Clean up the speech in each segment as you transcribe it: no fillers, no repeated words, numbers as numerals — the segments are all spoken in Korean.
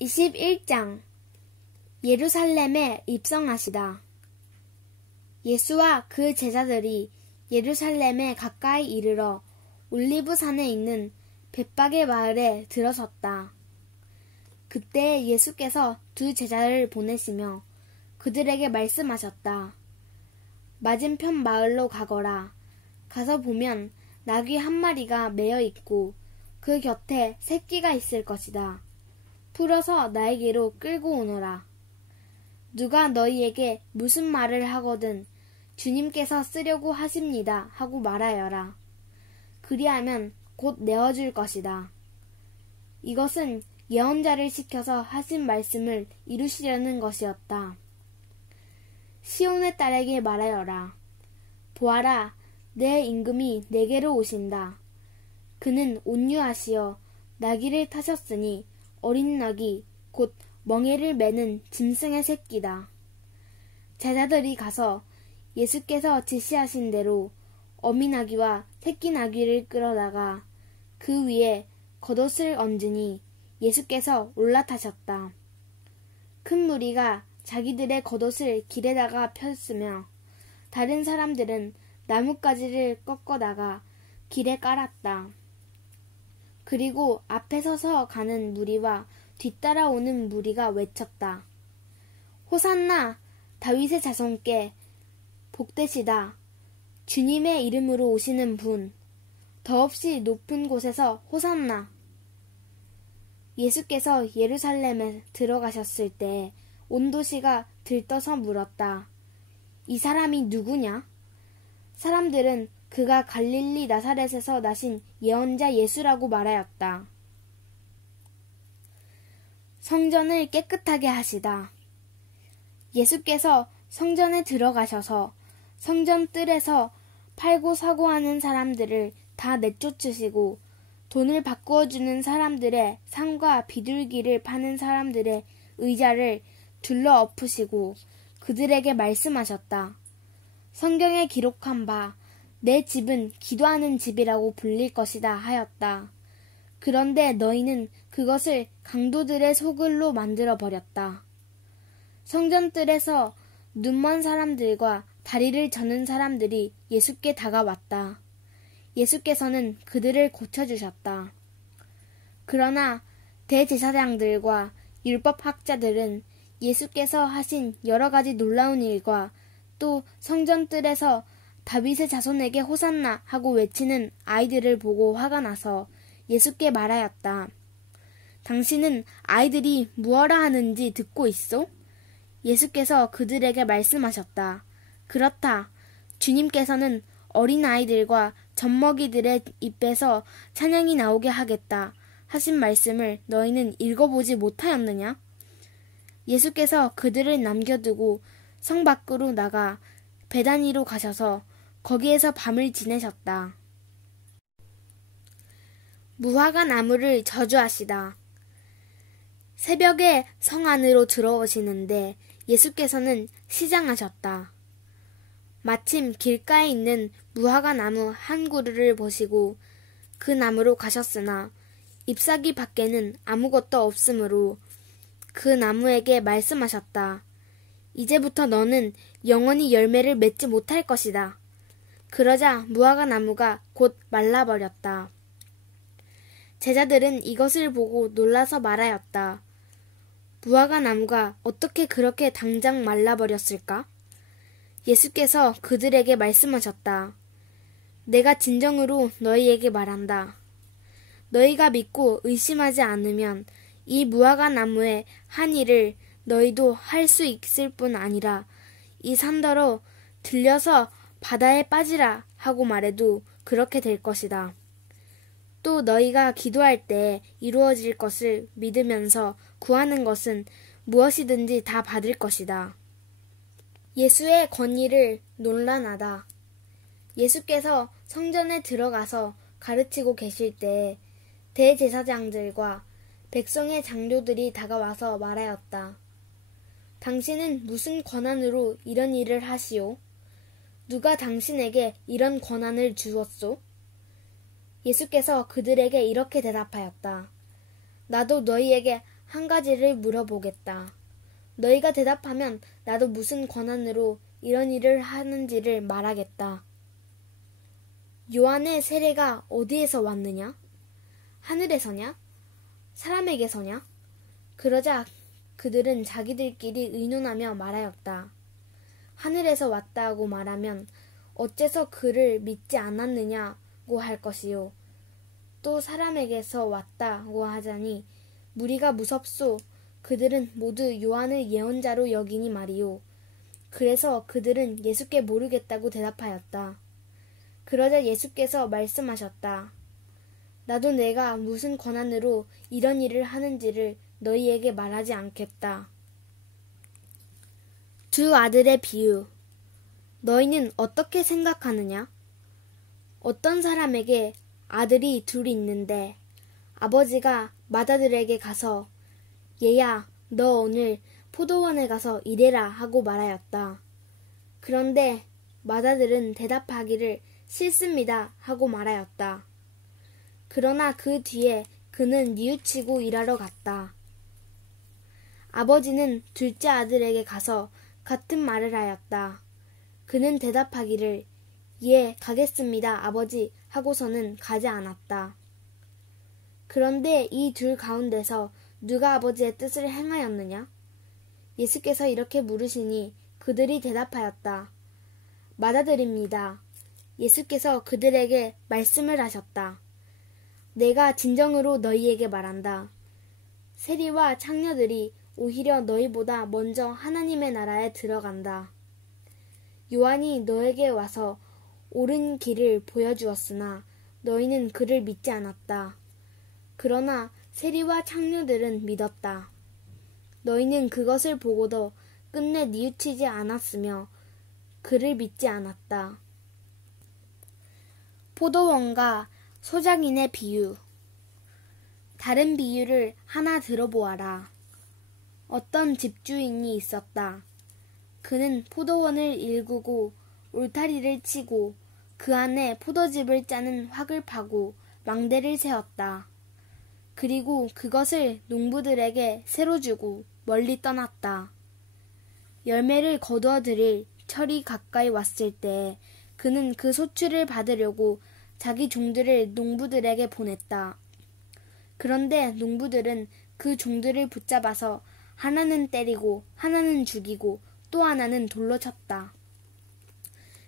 21장 예루살렘에 입성하시다. 예수와 그 제자들이 예루살렘에 가까이 이르러 올리브산에 있는 벳박의 마을에 들어섰다. 그때 예수께서 두 제자를 보내시며 그들에게 말씀하셨다. 맞은편 마을로 가거라. 가서 보면 나귀 한 마리가 매어 있고 그 곁에 새끼가 있을 것이다. 풀어서 나에게로 끌고 오너라. 누가 너희에게 무슨 말을 하거든 주님께서 쓰려고 하십니다 하고 말하여라. 그리하면 곧 내어줄 것이다. 이것은 예언자를 시켜서 하신 말씀을 이루시려는 것이었다. 시온의 딸에게 말하여라. 보아라, 내 임금이 내게로 오신다. 그는 온유하시어 나귀를 타셨으니 어린 나귀 곧 멍에를 매는 짐승의 새끼다. 제자들이 가서 예수께서 지시하신 대로 어미 나귀와 새끼 나귀를 끌어다가 그 위에 겉옷을 얹으니 예수께서 올라타셨다. 큰 무리가 자기들의 겉옷을 길에다가 폈으며 다른 사람들은 나뭇가지를 꺾어다가 길에 깔았다. 그리고 앞에 서서 가는 무리와 뒤따라오는 무리가 외쳤다. 호산나 다윗의 자손께 복되시다. 주님의 이름으로 오시는 분 더없이 높은 곳에서 호산나. 예수께서 예루살렘에 들어가셨을 때 온 도시가 들떠서 물었다. 이 사람이 누구냐? 사람들은 그가 갈릴리 나사렛에서 나신 예언자 예수라고 말하였다. 성전을 깨끗하게 하시다. 예수께서 성전에 들어가셔서 성전 뜰에서 팔고 사고 하는 사람들을 다 내쫓으시고 돈을 바꾸어 주는 사람들의 상과 비둘기를 파는 사람들의 의자를 둘러 엎으시고 그들에게 말씀하셨다. 성경에 기록한 바 내 집은 기도하는 집이라고 불릴 것이다 하였다. 그런데 너희는 그것을 강도들의 소굴로 만들어 버렸다. 성전뜰에서 눈먼 사람들과 다리를 저는 사람들이 예수께 다가왔다. 예수께서는 그들을 고쳐주셨다. 그러나 대제사장들과 율법학자들은 예수께서 하신 여러 가지 놀라운 일과 또 성전뜰에서 다윗의 자손에게 호산나 하고 외치는 아이들을 보고 화가 나서 예수께 말하였다. 당신은 아이들이 무엇라 하는지 듣고 있소? 예수께서 그들에게 말씀하셨다. 그렇다. 주님께서는 어린아이들과 젖먹이들의 입에서 찬양이 나오게 하겠다 하신 말씀을 너희는 읽어보지 못하였느냐? 예수께서 그들을 남겨두고 성 밖으로 나가 베다니로 가셔서 거기에서 밤을 지내셨다. 무화과 나무를 저주하시다. 새벽에 성 안으로 들어오시는데 예수께서는 시장하셨다. 마침 길가에 있는 무화과 나무 한 그루를 보시고 그 나무로 가셨으나 잎사귀 밖에는 아무것도 없으므로 그 나무에게 말씀하셨다. 이제부터 너는 영원히 열매를 맺지 못할 것이다. 그러자 무화과 나무가 곧 말라버렸다. 제자들은 이것을 보고 놀라서 말하였다. 무화과 나무가 어떻게 그렇게 당장 말라버렸을까? 예수께서 그들에게 말씀하셨다. 내가 진정으로 너희에게 말한다. 너희가 믿고 의심하지 않으면 이 무화과 나무의 한 일을 너희도 할 수 있을 뿐 아니라 이 산더러 들려서 바다에 빠지라 하고 말해도 그렇게 될 것이다. 또 너희가 기도할 때 이루어질 것을 믿으면서 구하는 것은 무엇이든지 다 받을 것이다. 예수의 권위를 논란하다. 예수께서 성전에 들어가서 가르치고 계실 때 대제사장들과 백성의 장로들이 다가와서 말하였다. 당신은 무슨 권한으로 이런 일을 하시오? 누가 당신에게 이런 권한을 주었소? 예수께서 그들에게 이렇게 대답하였다. 나도 너희에게 한 가지를 물어보겠다. 너희가 대답하면 나도 무슨 권한으로 이런 일을 하는지를 말하겠다. 요한의 세례가 어디에서 왔느냐? 하늘에서냐? 사람에게서냐? 그러자 그들은 자기들끼리 의논하며 말하였다. 하늘에서 왔다고 말하면 어째서 그를 믿지 않았느냐고 할 것이요. 또 사람에게서 왔다고 하자니 무리가 무섭소. 그들은 모두 요한을 예언자로 여기니 말이요. 그래서 그들은 예수께 모르겠다고 대답하였다. 그러자 예수께서 말씀하셨다. 나도 내가 무슨 권한으로 이런 일을 하는지를 너희에게 말하지 않겠다. 두 아들의 비유. 너희는 어떻게 생각하느냐? 어떤 사람에게 아들이 둘이 있는데 아버지가 맏아들에게 가서 얘야, 너 오늘 포도원에 가서 일해라 하고 말하였다. 그런데 맏아들은 대답하기를 싫습니다 하고 말하였다. 그러나 그 뒤에 그는 뉘우치고 일하러 갔다. 아버지는 둘째 아들에게 가서 같은 말을 하였다. 그는 대답하기를 예, 가겠습니다, 아버지 하고서는 가지 않았다. 그런데 이 둘 가운데서 누가 아버지의 뜻을 행하였느냐? 예수께서 이렇게 물으시니 그들이 대답하였다. 맏아들입니다. 예수께서 그들에게 말씀을 하셨다. 내가 진정으로 너희에게 말한다. 세리와 창녀들이 오히려 너희보다 먼저 하나님의 나라에 들어간다. 요한이 너에게 와서 옳은 길을 보여주었으나 너희는 그를 믿지 않았다. 그러나 세리와 창녀들은 믿었다. 너희는 그것을 보고도 끝내 뉘우치지 않았으며 그를 믿지 않았다. 포도원과 소작인의 비유. 다른 비유를 하나 들어보아라. 어떤 집주인이 있었다. 그는 포도원을 일구고 울타리를 치고 그 안에 포도즙을 짜는 확을 파고 망대를 세웠다. 그리고 그것을 농부들에게 새로 주고 멀리 떠났다. 열매를 거두어 들일 철이 가까이 왔을 때 그는 그 소출을 받으려고 자기 종들을 농부들에게 보냈다. 그런데 농부들은 그 종들을 붙잡아서 하나는 때리고 하나는 죽이고 또 하나는 돌로 쳤다.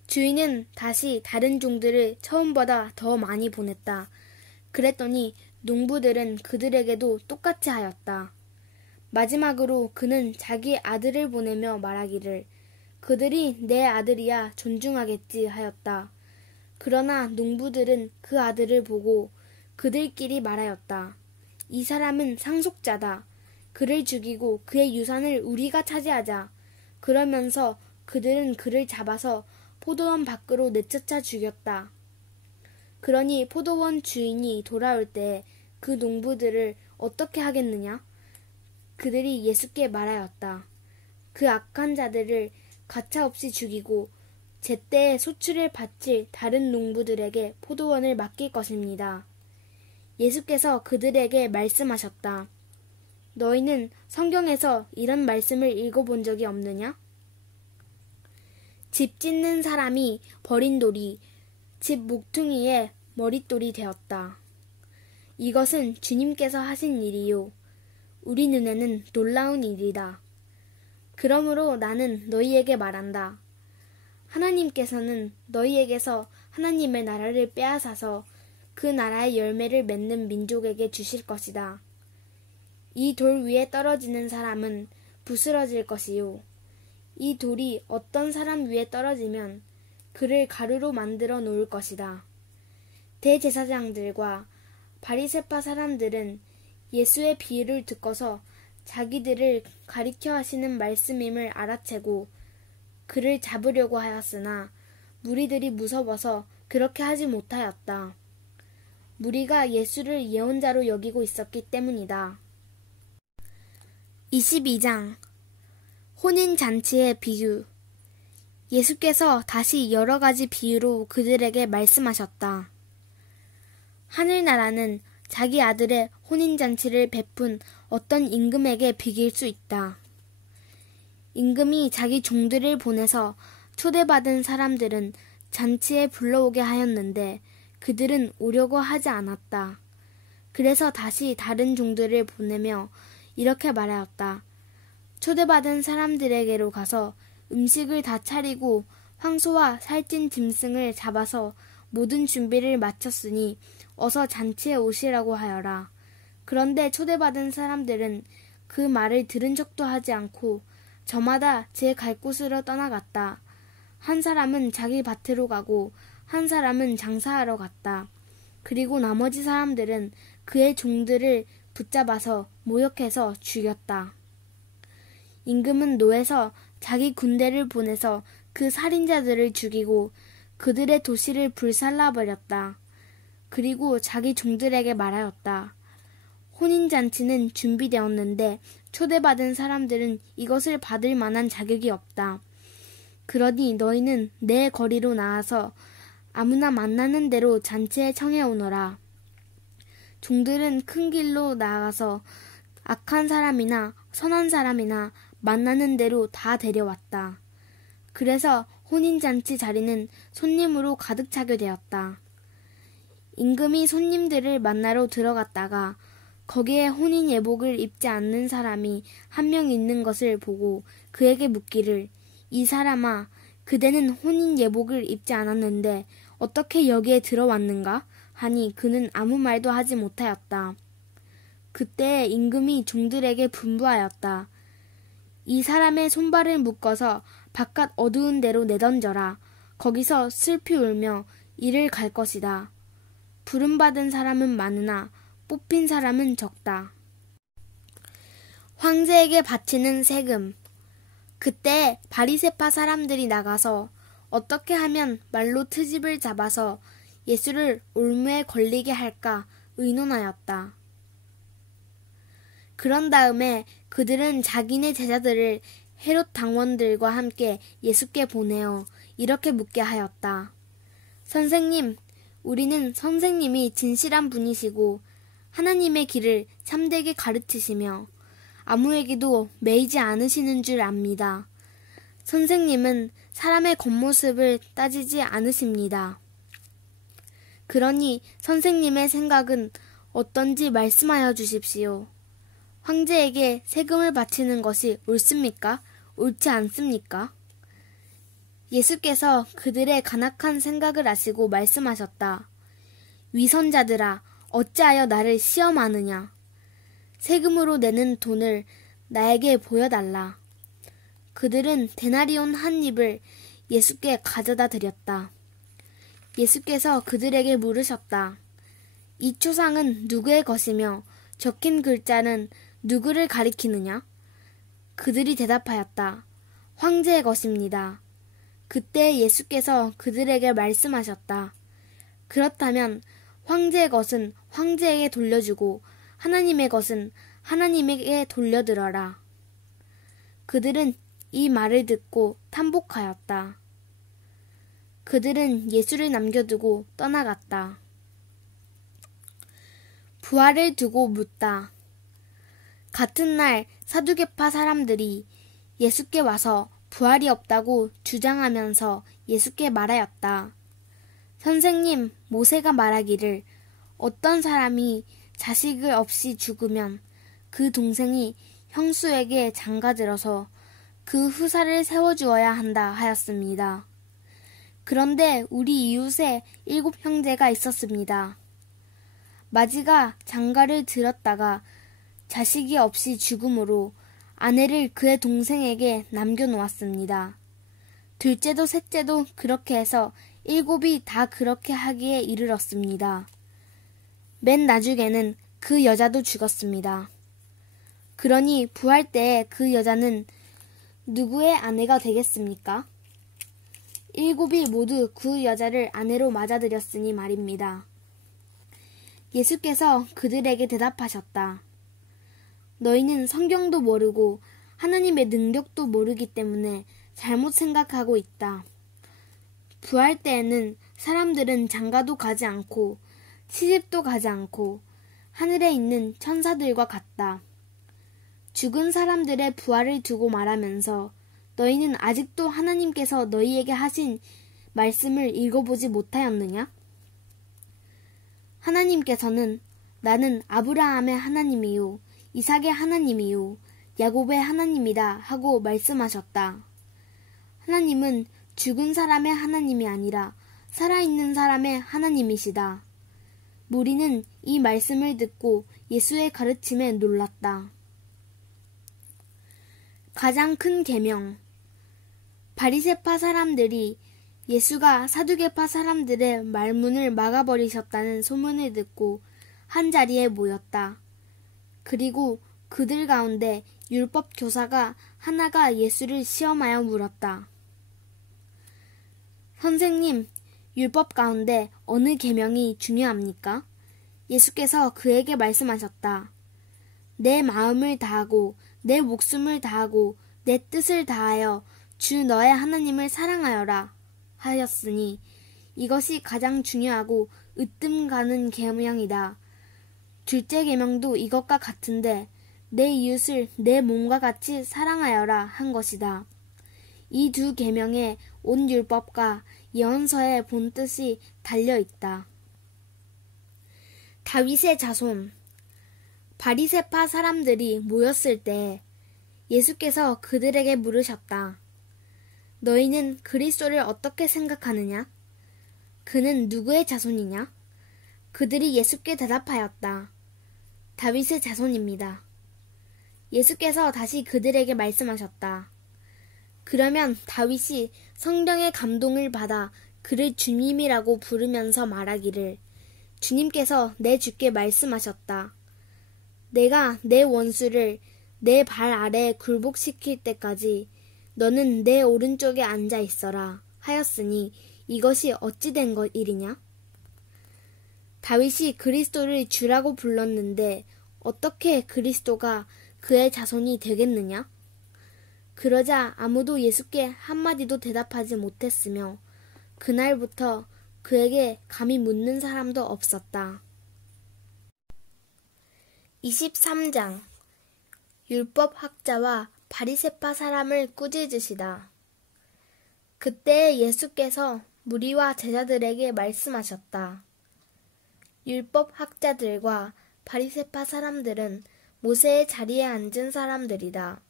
주인은 다시 다른 종들을 처음보다 더 많이 보냈다. 그랬더니 농부들은 그들에게도 똑같이 하였다. 마지막으로 그는 자기 아들을 보내며 말하기를 그들이 내 아들이야 존중하겠지 하였다. 그러나 농부들은 그 아들을 보고 그들끼리 말하였다. 이 사람은 상속자다. 그를 죽이고 그의 유산을 우리가 차지하자. 그러면서 그들은 그를 잡아서 포도원 밖으로 내쫓아 죽였다. 그러니 포도원 주인이 돌아올 때 그 농부들을 어떻게 하겠느냐? 그들이 예수께 말하였다. 그 악한 자들을 가차없이 죽이고 제때에 소출을 바칠 다른 농부들에게 포도원을 맡길 것입니다. 예수께서 그들에게 말씀하셨다. 너희는 성경에서 이런 말씀을 읽어본 적이 없느냐? 집 짓는 사람이 버린 돌이 집 목퉁이에 머릿돌이 되었다. 이것은 주님께서 하신 일이요. 우리 눈에는 놀라운 일이다. 그러므로 나는 너희에게 말한다. 하나님께서는 너희에게서 하나님의 나라를 빼앗아서 그 나라의 열매를 맺는 민족에게 주실 것이다. 이 돌 위에 떨어지는 사람은 부스러질 것이요. 이 돌이 어떤 사람 위에 떨어지면 그를 가루로 만들어 놓을 것이다. 대제사장들과 바리새파 사람들은 예수의 비유를 듣고서 자기들을 가리켜 하시는 말씀임을 알아채고 그를 잡으려고 하였으나 무리들이 무서워서 그렇게 하지 못하였다. 무리가 예수를 예언자로 여기고 있었기 때문이다. 22장 혼인잔치의 비유. 예수께서 다시 여러 가지 비유로 그들에게 말씀하셨다. 하늘나라는 자기 아들의 혼인잔치를 베푼 어떤 임금에게 비길 수 있다. 임금이 자기 종들을 보내서 초대받은 사람들은 잔치에 불러오게 하였는데 그들은 오려고 하지 않았다. 그래서 다시 다른 종들을 보내며 이렇게 말하였다. 초대받은 사람들에게로 가서 음식을 다 차리고 황소와 살찐 짐승을 잡아서 모든 준비를 마쳤으니 어서 잔치에 오시라고 하여라. 그런데 초대받은 사람들은 그 말을 들은 척도 하지 않고 저마다 제 갈 곳으로 떠나갔다. 한 사람은 자기 밭으로 가고 한 사람은 장사하러 갔다. 그리고 나머지 사람들은 그의 종들을 붙잡아서 모욕해서 죽였다. 임금은 노에서 자기 군대를 보내서 그 살인자들을 죽이고 그들의 도시를 불살라버렸다. 그리고 자기 종들에게 말하였다. 혼인잔치는 준비되었는데 초대받은 사람들은 이것을 받을 만한 자격이 없다. 그러니 너희는 내 거리로 나와서 아무나 만나는 대로 잔치에 청해오너라. 종들은 큰 길로 나가서 악한 사람이나 선한 사람이나 만나는 대로 다 데려왔다. 그래서 혼인잔치 자리는 손님으로 가득 차게 되었다. 임금이 손님들을 만나러 들어갔다가 거기에 혼인 예복을 입지 않는 사람이 한 명 있는 것을 보고 그에게 묻기를 이 사람아, 그대는 혼인 예복을 입지 않았는데 어떻게 여기에 들어왔는가? 하니 그는 아무 말도 하지 못하였다. 그때 임금이 종들에게 분부하였다. 이 사람의 손발을 묶어서 바깥 어두운 데로 내던져라. 거기서 슬피 울며 이를 갈 것이다. 부름받은 사람은 많으나 뽑힌 사람은 적다. 황제에게 바치는 세금. 그때 바리새파 사람들이 나가서 어떻게 하면 말로 트집을 잡아서 예수를 올무에 걸리게 할까 의논하였다. 그런 다음에 그들은 자기네 제자들을 헤롯 당원들과 함께 예수께 보내어 이렇게 묻게 하였다. 선생님, 우리는 선생님이 진실한 분이시고 하나님의 길을 참되게 가르치시며 아무에게도 매이지 않으시는 줄 압니다. 선생님은 사람의 겉모습을 따지지 않으십니다. 그러니 선생님의 생각은 어떤지 말씀하여 주십시오. 황제에게 세금을 바치는 것이 옳습니까? 옳지 않습니까? 예수께서 그들의 간악한 생각을 아시고 말씀하셨다. 위선자들아, 어찌하여 나를 시험하느냐? 세금으로 내는 돈을 나에게 보여달라. 그들은 데나리온 한 입을 예수께 가져다 드렸다. 예수께서 그들에게 물으셨다. 이 초상은 누구의 것이며 적힌 글자는 누구를 가리키느냐? 그들이 대답하였다. 황제의 것입니다. 그때 예수께서 그들에게 말씀하셨다. 그렇다면 황제의 것은 황제에게 돌려주고 하나님의 것은 하나님에게 돌려들어라. 그들은 이 말을 듣고 탄복하였다. 그들은 예수를 남겨두고 떠나갔다. 부활을 두고 묻다. 같은 날 사두개파 사람들이 예수께 와서 부활이 없다고 주장하면서 예수께 말하였다. 선생님, 모세가 말하기를 어떤 사람이 자식을 없이 죽으면 그 동생이 형수에게 장가들어서 그 후사를 세워주어야 한다 하였습니다. 그런데 우리 이웃에 7 형제가 있었습니다. 마지가 장가를 들었다가 자식이 없이 죽음으로 아내를 그의 동생에게 남겨놓았습니다. 둘째도 셋째도 그렇게 해서 7이 다 그렇게 하기에 이르렀습니다. 맨 나중에는 그 여자도 죽었습니다. 그러니 부활 때에 그 여자는 누구의 아내가 되겠습니까? 7이 모두 그 여자를 아내로 맞아들였으니 말입니다. 예수께서 그들에게 대답하셨다. 너희는 성경도 모르고 하나님의 능력도 모르기 때문에 잘못 생각하고 있다. 부활 때에는 사람들은 장가도 가지 않고 시집도 가지 않고 하늘에 있는 천사들과 같다. 죽은 사람들의 부활을 두고 말하면서 너희는 아직도 하나님께서 너희에게 하신 말씀을 읽어보지 못하였느냐? 하나님께서는 나는 아브라함의 하나님이요 이삭의 하나님이요 야곱의 하나님이다 하고 말씀하셨다. 하나님은 죽은 사람의 하나님이 아니라 살아있는 사람의 하나님이시다. 무리는 이 말씀을 듣고 예수의 가르침에 놀랐다. 가장 큰 계명. 바리새파 사람들이 예수가 사두개파 사람들의 말문을 막아버리셨다는 소문을 듣고 한자리에 모였다. 그리고 그들 가운데 율법 교사가 하나가 예수를 시험하여 물었다. 선생님, 율법 가운데 어느 계명이 중요합니까? 예수께서 그에게 말씀하셨다. 내 마음을 다하고 내 목숨을 다하고 내 뜻을 다하여 주 너의 하나님을 사랑하여라 하였으니 이것이 가장 중요하고 으뜸 가는 계명이다. 둘째 계명도 이것과 같은데 내 이웃을 내 몸과 같이 사랑하여라 한 것이다. 이 두 계명에 온 율법과 예언서의 본뜻이 달려있다. 다윗의 자손. 바리새파 사람들이 모였을 때 예수께서 그들에게 물으셨다. 너희는 그리스도를 어떻게 생각하느냐? 그는 누구의 자손이냐? 그들이 예수께 대답하였다. 다윗의 자손입니다. 예수께서 다시 그들에게 말씀하셨다. 그러면 다윗이 성령의 감동을 받아 그를 주님이라고 부르면서 말하기를 주님께서 내 주께 말씀하셨다. 내가 내 원수를 내 발 아래에 굴복시킬 때까지 너는 내 오른쪽에 앉아 있어라 하였으니 이것이 어찌 된 일이냐? 다윗이 그리스도를 주라고 불렀는데 어떻게 그리스도가 그의 자손이 되겠느냐? 그러자 아무도 예수께 한마디도 대답하지 못했으며 그날부터 그에게 감히 묻는 사람도 없었다. 23장. 율법학자와 바리새파 사람을 꾸짖으시다. 그때 예수께서 무리와 제자들에게 말씀하셨다. 율법학자들과 바리새파 사람들은 모세의 자리에 앉은 사람들이다.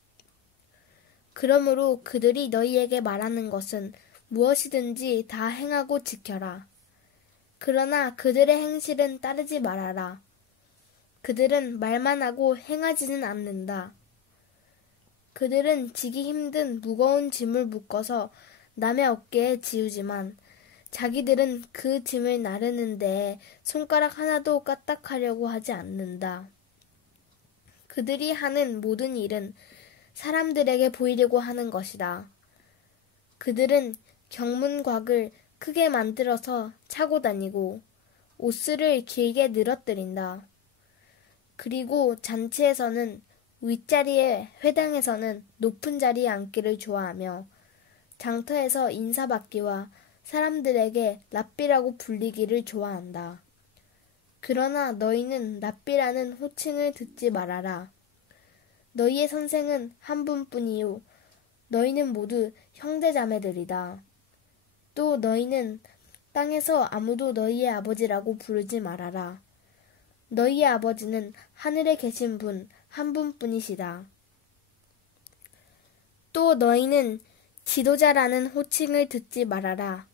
그러므로 그들이 너희에게 말하는 것은 무엇이든지 다 행하고 지켜라. 그러나 그들의 행실은 따르지 말아라. 그들은 말만 하고 행하지는 않는다. 그들은 지기 힘든 무거운 짐을 묶어서 남의 어깨에 지우지만 자기들은 그 짐을 나르는 데에 손가락 하나도 까딱하려고 하지 않는다. 그들이 하는 모든 일은 사람들에게 보이려고 하는 것이다. 그들은 경문곽을 크게 만들어서 차고 다니고 옷슬을 길게 늘어뜨린다. 그리고 잔치에서는 윗자리에 회당에서는 높은 자리에 앉기를 좋아하며 장터에서 인사받기와 사람들에게 랍비라고 불리기를 좋아한다. 그러나 너희는 랍비라는 호칭을 듣지 말아라. 너희의 선생은 한 분뿐이요 너희는 모두 형제자매들이다. 또 너희는 땅에서 아무도 너희의 아버지라고 부르지 말아라. 너희의 아버지는 하늘에 계신 분 한 분뿐이시다. 또 너희는 지도자라는 호칭을 듣지 말아라.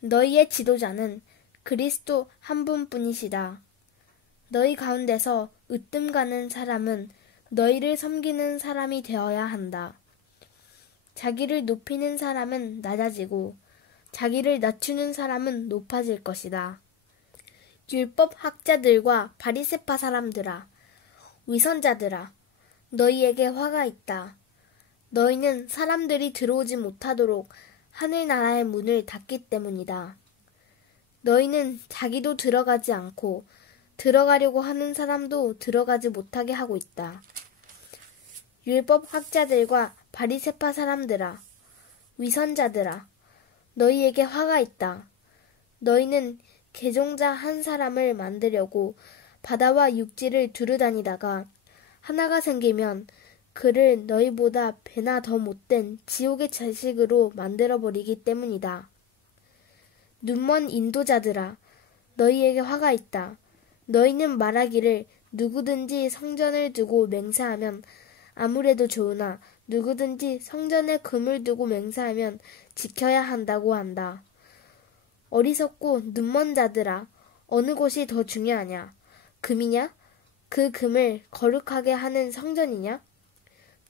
너희의 지도자는 그리스도 한 분뿐이시다. 너희 가운데서 으뜸 가는 사람은 너희를 섬기는 사람이 되어야 한다. 자기를 높이는 사람은 낮아지고 자기를 낮추는 사람은 높아질 것이다. 율법 학자들과 바리새파 사람들아, 위선자들아, 너희에게 화가 있다. 너희는 사람들이 들어오지 못하도록 하늘나라의 문을 닫기 때문이다. 너희는 자기도 들어가지 않고 들어가려고 하는 사람도 들어가지 못하게 하고 있다. 율법 학자들과 바리새파 사람들아, 위선자들아, 너희에게 화가 있다. 너희는 개종자 한 사람을 만들려고 바다와 육지를 두루다니다가 하나가 생기면 그를 너희보다 배나 더 못된 지옥의 자식으로 만들어버리기 때문이다. 눈먼 인도자들아, 너희에게 화가 있다. 너희는 말하기를 누구든지 성전을 두고 맹세하면 아무래도 좋으나 누구든지 성전에 금을 두고 맹세하면 지켜야 한다고 한다. 어리석고 눈먼 자들아, 어느 것이 더 중요하냐? 금이냐? 그 금을 거룩하게 하는 성전이냐?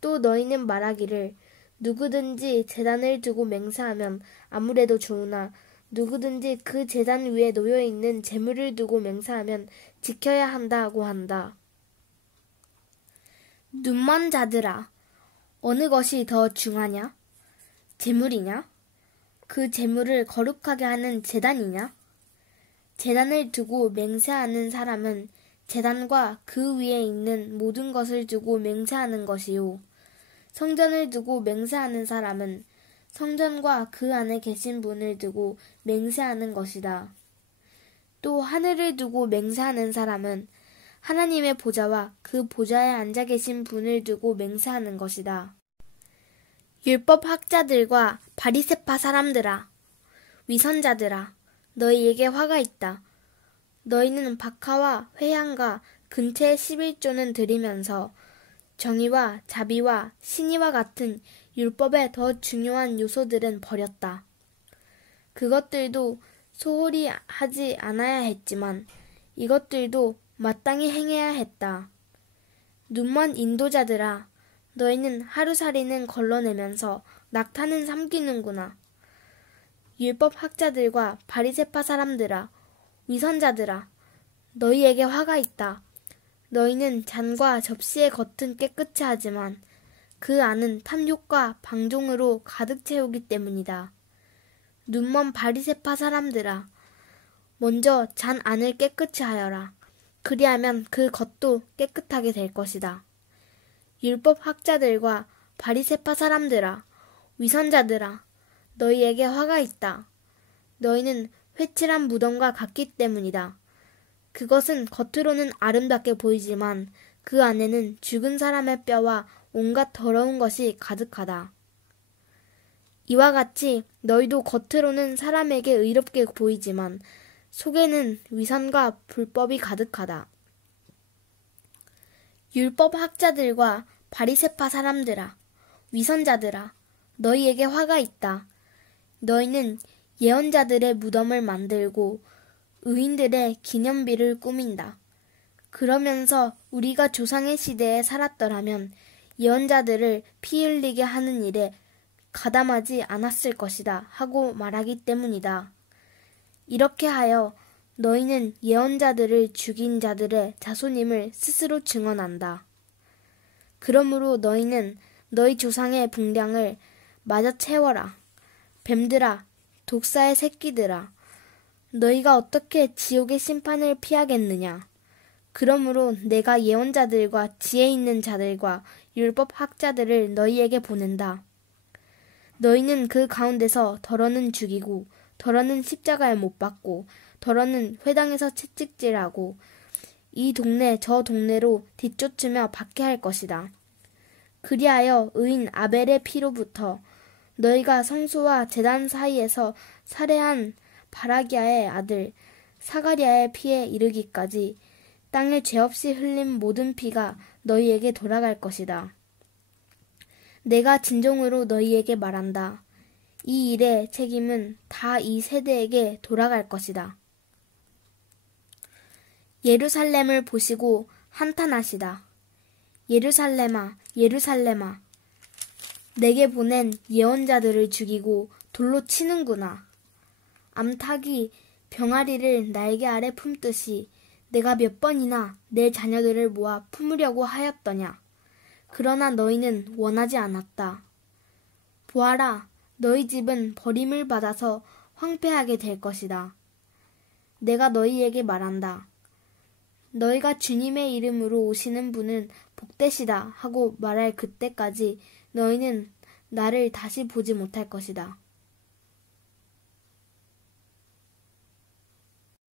또 너희는 말하기를 누구든지 제단을 두고 맹세하면 아무래도 좋으나 누구든지 그 제단 위에 놓여있는 재물을 두고 맹세하면 지켜야 한다고 한다. 눈먼 자들아, 어느 것이 더 중하냐? 재물이냐? 그 재물을 거룩하게 하는 제단이냐? 제단을 두고 맹세하는 사람은 제단과 그 위에 있는 모든 것을 두고 맹세하는 것이요. 성전을 두고 맹세하는 사람은 성전과 그 안에 계신 분을 두고 맹세하는 것이다. 또 하늘을 두고 맹세하는 사람은 하나님의 보좌와 그 보좌에 앉아 계신 분을 두고 맹세하는 것이다. 율법 학자들과 바리새파 사람들아, 위선자들아, 너희에게 화가 있다. 너희는 박하와 회향과 근처의 11조는 드리면서 정의와 자비와 신의와 같은 율법의 더 중요한 요소들은 버렸다. 그것들도 소홀히 하지 않아야 했지만 이것들도 마땅히 행해야 했다. 눈먼 인도자들아, 너희는 하루살이는 걸러내면서 낙타는 삼키는구나. 율법 학자들과 바리새파 사람들아, 위선자들아, 너희에게 화가 있다. 너희는 잔과 접시의 겉은 깨끗이 하지만 그 안은 탐욕과 방종으로 가득 채우기 때문이다. 눈먼 바리새파 사람들아, 먼저 잔 안을 깨끗이 하여라. 그리하면 그 겉도 깨끗하게 될 것이다. 율법 학자들과 바리새파 사람들아, 위선자들아, 너희에게 화가 있다. 너희는 회칠한 무덤과 같기 때문이다. 그것은 겉으로는 아름답게 보이지만 그 안에는 죽은 사람의 뼈와 온갖 더러운 것이 가득하다. 이와 같이 너희도 겉으로는 사람에게 의롭게 보이지만 속에는 위선과 불법이 가득하다. 율법 학자들과 바리새파 사람들아, 위선자들아, 너희에게 화가 있다. 너희는 예언자들의 무덤을 만들고 의인들의 기념비를 꾸민다. 그러면서 우리가 조상의 시대에 살았더라면 예언자들을 피 흘리게 하는 일에 가담하지 않았을 것이다 하고 말하기 때문이다. 이렇게 하여 너희는 예언자들을 죽인 자들의 자손임을 스스로 증언한다. 그러므로 너희는 너희 조상의 분량을 마저 채워라. 뱀들아, 독사의 새끼들아, 너희가 어떻게 지옥의 심판을 피하겠느냐. 그러므로 내가 예언자들과 지혜 있는 자들과 율법 학자들을 너희에게 보낸다. 너희는 그 가운데서 더러는 죽이고 더러는 십자가에 못 박고 더러는 회당에서 채찍질하고 이 동네 저 동네로 뒤쫓으며 박해할 것이다. 그리하여 의인 아벨의 피로부터 너희가 성소와 제단 사이에서 살해한 바라기야의 아들 사가리야의 피에 이르기까지 땅에 죄 없이 흘린 모든 피가 너희에게 돌아갈 것이다. 내가 진정으로 너희에게 말한다. 이 일의 책임은 다 이 세대에게 돌아갈 것이다. 예루살렘을 보시고 한탄하시다. 예루살렘아, 예루살렘아, 내게 보낸 예언자들을 죽이고 돌로 치는구나. 암탉이 병아리를 날개 아래 품듯이 내가 몇 번이나 내 자녀들을 모아 품으려고 하였더냐. 그러나 너희는 원하지 않았다. 보아라, 너희 집은 버림을 받아서 황폐하게 될 것이다. 내가 너희에게 말한다. 너희가 주님의 이름으로 오시는 분은 복되시다 하고 말할 그때까지 너희는 나를 다시 보지 못할 것이다.